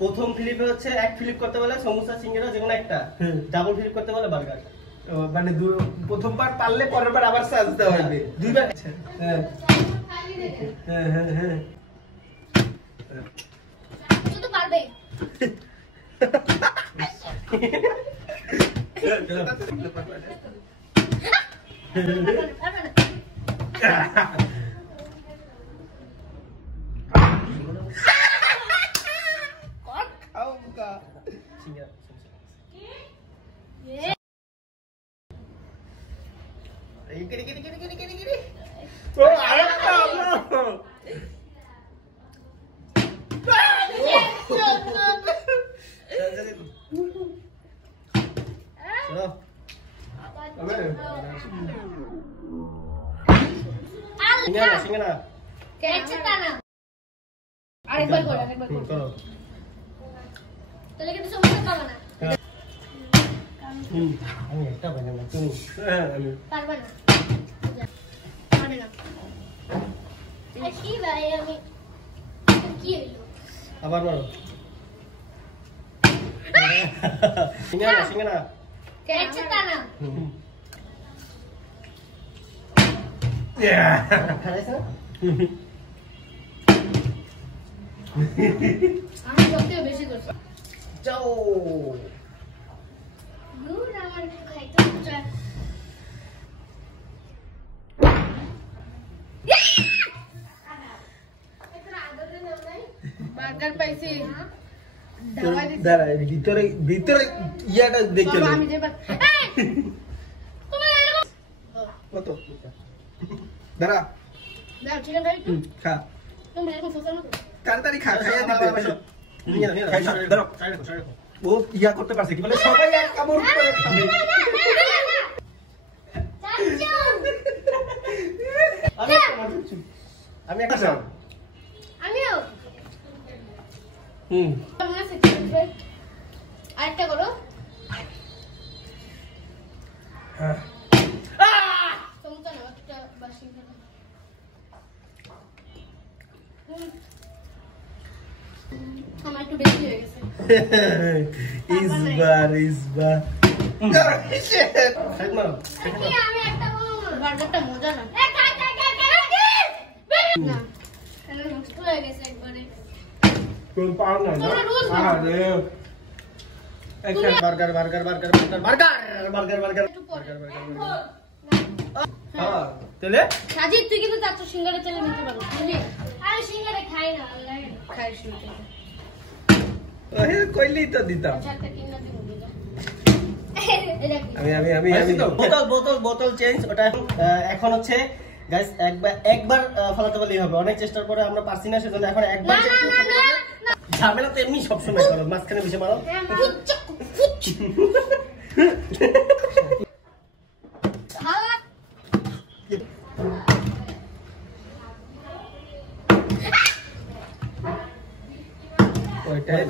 প্রথম ফ্লিপে হচ্ছে এক ফ্লিপ করতে বলে সমোসা সিঙ্গারা যেকোনো একটা, ডাবল ফ্লিপ করতে বলে বার্গার। মানে প্রথমবার পারলে পরের বার আবার সাজতে হবে, দুইবার। হ্যাঁ হ্যাঁ হ্যাঁ হ্যাঁ শুধু পারবে। আরেকবার করো, আরেকবার করো। তাহলে কিন্তু সমস্যা পাবে না। আমি একটা বানাবো না, তুমি পারবে না। পারবে না। কি ভাই আমি কি হইলো? আবার মারো। সিঙ্গারা কেচে টানা। খাইছো? আমি সবথেকে বেশি করছি। যাও। দূর আমার একটু খাইতে হচ্ছে। বার্গার পাইছি। দাঁড়া, ভিতরে ভিতরে ইয়াটা দেখে নে। আমি যে তুমি কত? দাঁড়া। দাও চিকেন কারি একটু। খা। তুমি এরকম সোসার মতো। তাড়াতাড়ি খা, খাইয়া দিতে। নিয়ে নাও, খাই না, দাঁড়াও। ও ইয়া করতে পারছে কি বলে সবাই এক কামড় করে খাবে। আমি একটা খাও। আমিও। হুম। আরেকটা করো। হ্যাঁ। সমস্যা না, একটা বাসি করো। আমার একটু বেশি হয়ে গেছে। ইসবা আমি একটা বার্গারটা মজা না। না এটা নষ্ট হয়ে গেছে একবারে। কোন পাও না না আরে একটা burger burger burger burger burger burger burger একটু পরে। হ্যাঁ তেলে সাজিদ তুই কিন্তু তার সিঙ্গারা তেলে নিতে পারো বুঝলি? আমি সিঙ্গারা খাই না, খাইস না। ওহে কইলি তো দিতাম। চারটা কিনা দিব দিদা। আমি বোতল বোতল বোতল চেঞ্জ। ওটা এখন হচ্ছে গাইস একবার ফলাতে বলেই হবে। অনেক চেষ্টার পরে আমরা পারছি না, সেজন্য এখন একবার ঝামেলা তো এমনি সবসময় করো, মাঝখানে বেশি মারো। ওইটাই